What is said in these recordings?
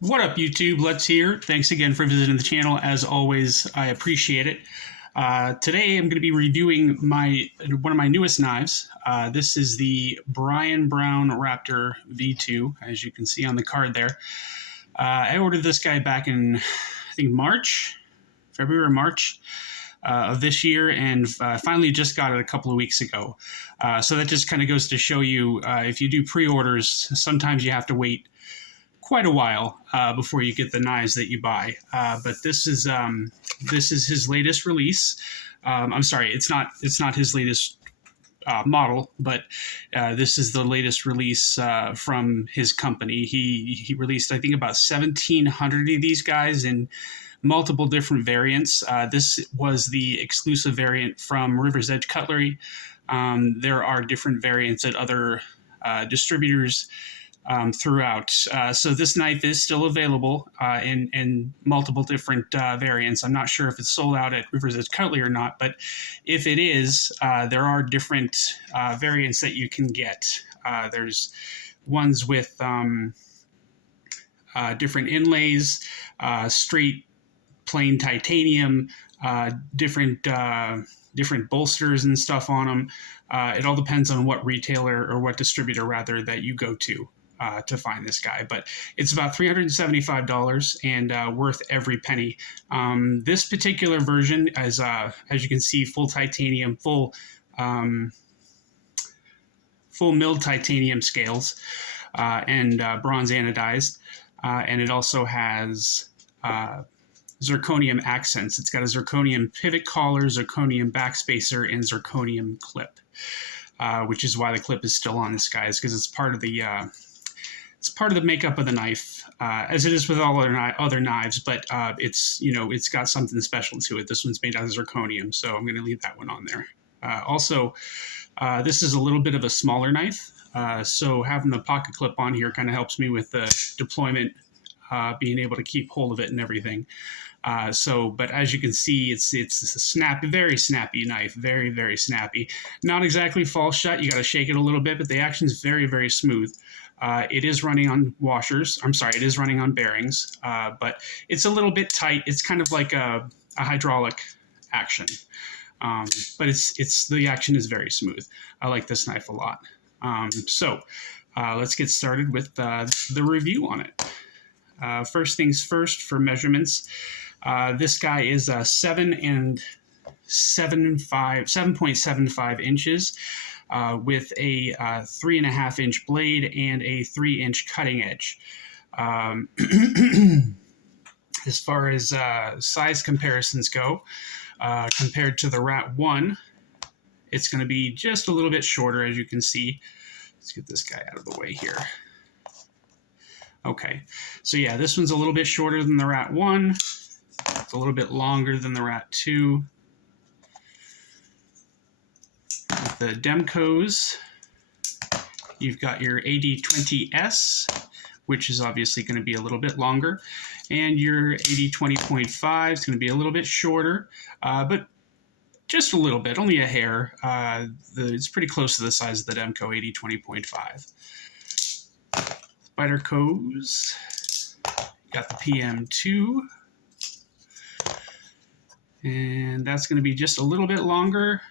What up, YouTube? Let's here. Thanks again for visiting the channel. As always, I appreciate it. Today, I'm going to be reviewing one of my newest knives. This is the Brown Raptor V2, as you can see on the card there. I ordered this guy back in, I think, February or March of this year, and finally just got it a couple of weeks ago. So that just kind of goes to show you, if you do pre-orders, sometimes you have to wait quite a while before you get the knives that you buy. But this is his latest release. I'm sorry, it's not his latest model, but this is the latest release from his company. He released, I think, about 1,700 of these guys in multiple different variants. This was the exclusive variant from River's Edge Cutlery. There are different variants at other distributors throughout. So this knife is still available in multiple different variants. I'm not sure if it's sold out at River's Edge Cutlery or not, but if it is, there are different variants that you can get. There's ones with different inlays, straight plain titanium, different bolsters and stuff on them. It all depends on what retailer or what distributor rather that you go to find this guy, but it's about $375 and worth every penny. This particular version is, as you can see, full titanium, full milled titanium scales, and bronze anodized, and it also has zirconium accents. It's got a zirconium pivot collar, zirconium backspacer, and zirconium clip, which is why the clip is still on this guy, is because it's part of the makeup of the knife, as it is with all other knives. But it's got something special to it. This one's made out of zirconium, so I'm going to leave that one on there. Also, this is a little bit of a smaller knife, so having the pocket clip on here kind of helps me with the deployment, being able to keep hold of it and everything. But as you can see, it's a very snappy knife, very, very snappy. Not exactly fall shut. You got to shake it a little bit, but the action is very, very smooth. It is running on washers. I'm sorry, it is running on bearings, but it's a little bit tight. It's kind of like a hydraulic action, but the action is very smooth. I like this knife a lot. Let's get started with the review on it. First things first, for measurements, this guy is 7.75 inches with a 3.5 inch blade and a 3-inch cutting edge. As far as size comparisons go, compared to the Rat 1, it's going to be just a little bit shorter, as you can see. Let's get this guy out of the way here. Okay, so yeah, this one's a little bit shorter than the Rat 1. It's a little bit longer than the Rat 2. With the DEMKOs, you've got your AD20S, which is obviously going to be a little bit longer, and your AD20.5 is going to be a little bit shorter, but just a little bit, only a hair. It's pretty close to the size of the DEMKO AD20.5. SPYDERCOs, got the PM2, and that's going to be just a little bit longer,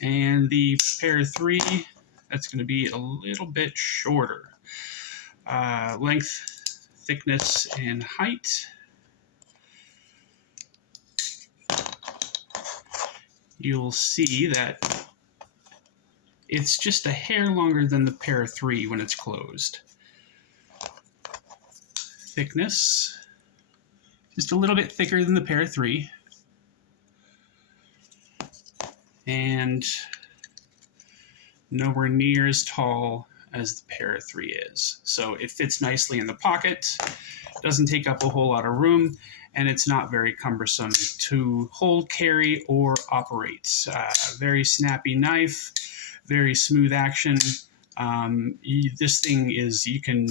and the Pair 3, that's going to be a little bit shorter. Length, thickness, and height. You'll see that it's just a hair longer than the Pair 3 when it's closed. Thickness, just a little bit thicker than the Pair 3. And nowhere near as tall as the Pair 3 is. So it fits nicely in the pocket, doesn't take up a whole lot of room, and it's not very cumbersome to hold, carry, or operate. Very snappy knife, very smooth action. This thing is, you can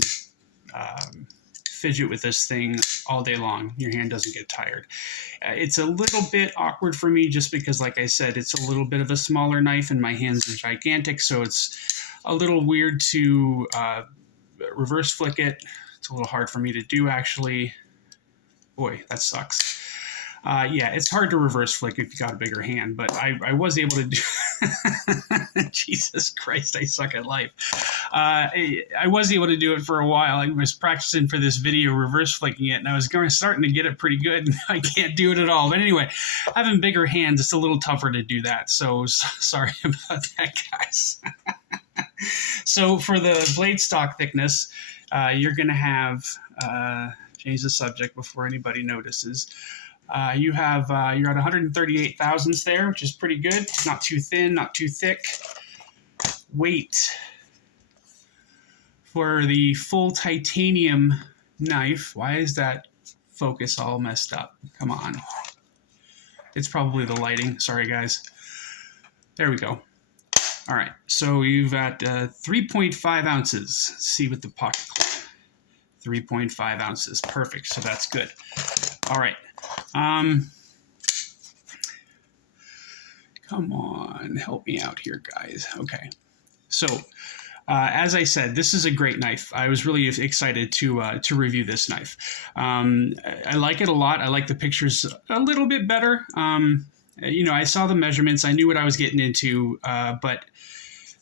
fidget with this thing all day long. Your hand doesn't get tired. It's a little bit awkward for me just because, like I said, it's a little bit of a smaller knife and my hands are gigantic, so it's a little weird to reverse flick it. It's a little hard for me to do, actually. Boy, that sucks. Yeah, it's hard to reverse flick if you got a bigger hand, but I was able to do. Jesus Christ, I suck at life. I was able to do it for a while. I was practicing for this video, reverse flicking it, and I was starting to get it pretty good. And I can't do it at all. But anyway, having bigger hands, it's a little tougher to do that. So sorry about that, guys. So for the blade stock thickness, you're going to have, change the subject before anybody notices. You're at 138 thousandths there, which is pretty good. Not too thin, not too thick. Weight for the full titanium knife. Why is that focus all messed up? Come on. It's probably the lighting. Sorry, guys. There we go. All right, so you've got 3.5 ounces. Let's see with the pocket clip. 3.5 ounces. Perfect. So that's good. All right. Come on, help me out here, guys. Okay. So, as I said, this is a great knife. I was really excited to review this knife. I like it a lot. I like the pictures a little bit better. You know, I saw the measurements. I knew what I was getting into, but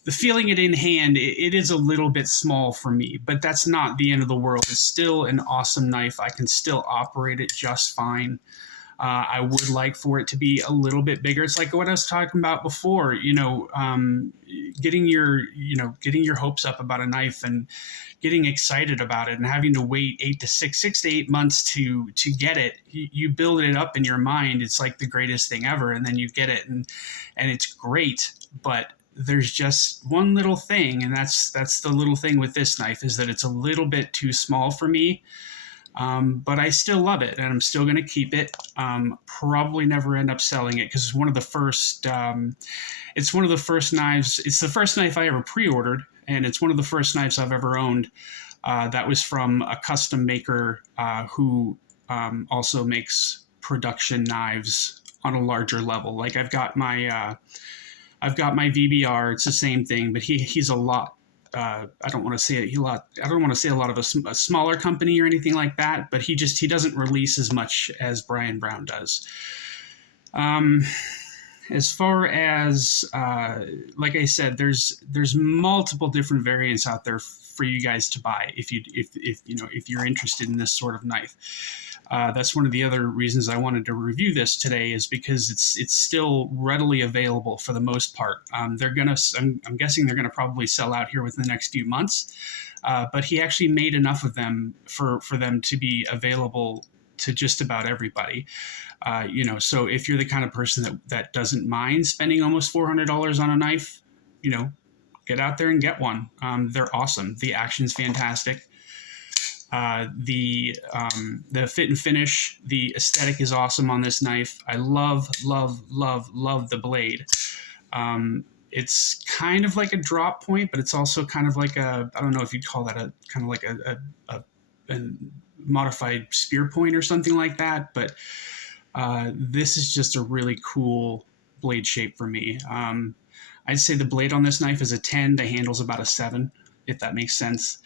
the feeling it in hand, it is a little bit small for me, but that's not the end of the world. It's still an awesome knife. I can still operate it just fine. I would like for it to be a little bit bigger. It's like what I was talking about before, you know, getting your hopes up about a knife and getting excited about it and having to wait 6 to 8 months to get it. You build it up in your mind. It's like the greatest thing ever. And then you get it and it's great, but there's just one little thing, and that's the little thing with this knife, is that it's a little bit too small for me. But I still love it, and I'm still going to keep it. Probably never end up selling it because it's one of the first. It's one of the first knives. It's the first knife I ever pre-ordered, and it's one of the first knives I've ever owned. That was from a custom maker who also makes production knives on a larger level. Like I've got my VBR. It's the same thing, but he's a lot. I don't want to say a lot. I don't want to say a lot of a smaller company or anything like that. But he doesn't release as much as Brian Brown does. As far as like I said, there's multiple different variants out there for you guys to buy if you're interested in this sort of knife. That's one of the other reasons I wanted to review this today, is because it's still readily available for the most part. I'm guessing they're gonna probably sell out here within the next few months, but he actually made enough of them for them to be available to just about everybody. So if you're the kind of person that doesn't mind spending almost $400 on a knife, get out there and get one. They're awesome. The action's fantastic. The fit and finish, the aesthetic is awesome on this knife. I love the blade. It's kind of like a drop point, but it's also kind of like I don't know if you'd call that a modified spear point or something like that. But this is just a really cool blade shape for me. I'd say the blade on this knife is a 10. The handle's about a 7, if that makes sense.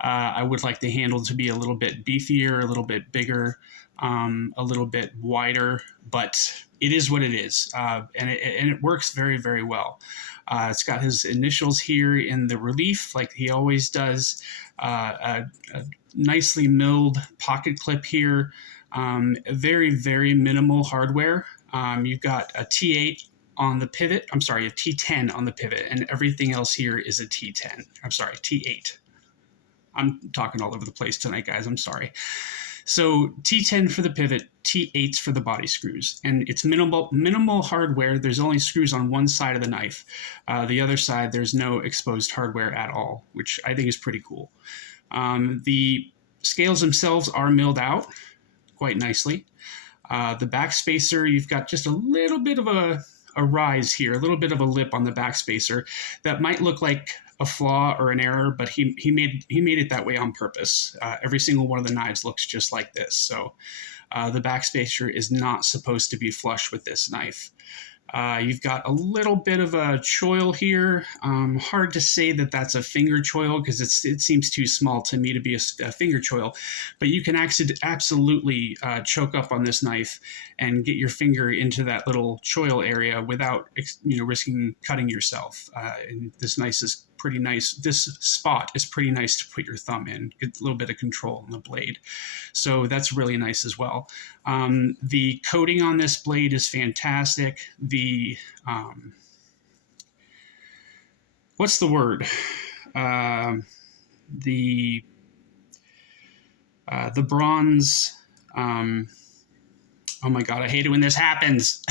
I would like the handle to be a little bit beefier, a little bit bigger, a little bit wider, but it is what it is, and it works very, very well. It's got his initials here in the relief, like he always does. A nicely milled pocket clip here. Very, very minimal hardware. You've got a T8 on the pivot. I'm sorry, a T10 on the pivot, and everything else here is a T10. I'm sorry, T8. I'm talking all over the place tonight, guys. I'm sorry. So T10 for the pivot, T8s for the body screws, and it's minimal hardware. There's only screws on one side of the knife. The other side, there's no exposed hardware at all, which I think is pretty cool. The scales themselves are milled out quite nicely. The back spacer, you've got just a little bit of a rise here, a little bit of a lip on the back spacer that might look like a flaw or an error, but he made it that way on purpose. Every single one of the knives looks just like this. So the back spacer is not supposed to be flush with this knife. You've got a little bit of a choil here. Hard to say that that's a finger choil because it seems too small to me to be a finger choil, but you can absolutely choke up on this knife and get your finger into that little choil area without risking cutting yourself. And this knife is pretty nice. This spot is pretty nice to put your thumb in, get a little bit of control on the blade. So that's really nice as well. The coating on this blade is fantastic. What's the word? The bronze. Oh my God, I hate it when this happens.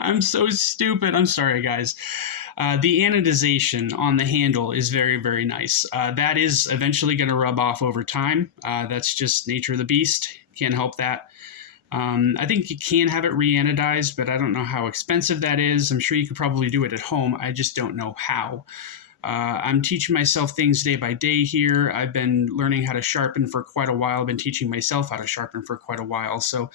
I'm so stupid. I'm sorry, guys. The anodization on the handle is very, very nice. That is eventually going to rub off over time. That's just nature of the beast. Can't help that. I think you can have it re-anodized, but I don't know how expensive that is. I'm sure you could probably do it at home. I just don't know how. I'm teaching myself things day by day here. I've been learning how to sharpen for quite a while. I've been teaching myself how to sharpen for quite a while. So,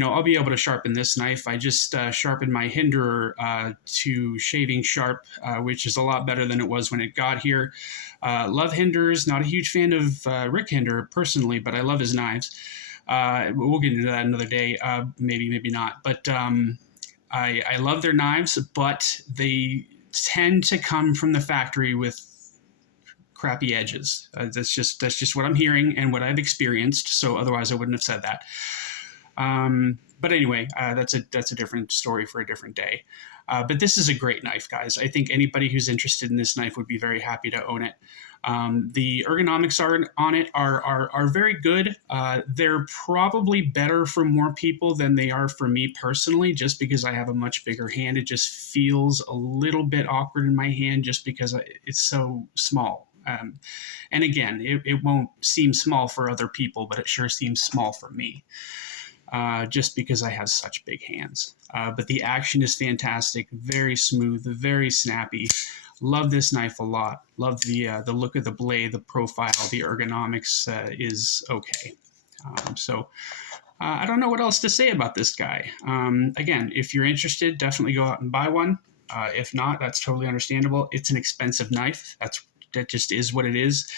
I'll be able to sharpen this knife. I just sharpened my hinderer to shaving sharp, which is a lot better than it was when it got here. Love hinderers. Not a huge fan of Rick Hinderer personally, but I love his knives. We'll get into that another day. Maybe not. But I love their knives, but they tend to come from the factory with crappy edges. That's just what I'm hearing and what I've experienced. So otherwise I wouldn't have said that. But anyway, that's a different story for a different day. But this is a great knife, guys. I think anybody who's interested in this knife would be very happy to own it. The ergonomics on it are very good. They're probably better for more people than they are for me personally, just because I have a much bigger hand. It just feels a little bit awkward in my hand just because it's so small. And again, it won't seem small for other people, but it sure seems small for me. Just because I have such big hands. But the action is fantastic, very smooth, very snappy. Love this knife a lot. Love the look of the blade, the profile, the ergonomics is okay. I don't know what else to say about this guy. Again, if you're interested, definitely go out and buy one. If not, that's totally understandable. It's an expensive knife. That just is what it is.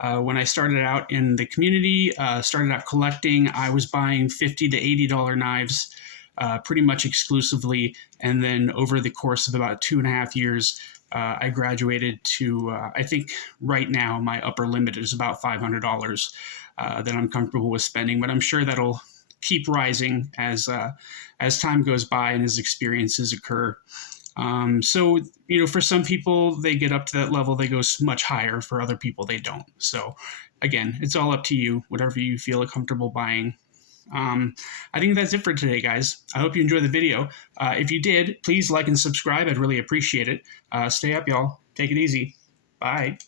When I started out in the community, started out collecting, I was buying $50 to $80 knives pretty much exclusively. And then over the course of about 2.5 years, I graduated to, I think right now my upper limit is about $500 that I'm comfortable with spending. But I'm sure that'll keep rising as time goes by and as experiences occur. So, for some people, they get up to that level, they go much higher. For other people, they don't. So, again, it's all up to you, whatever you feel comfortable buying. I think that's it for today, guys. I hope you enjoyed the video. If you did, please like and subscribe. I'd really appreciate it. Stay up, y'all. Take it easy. Bye.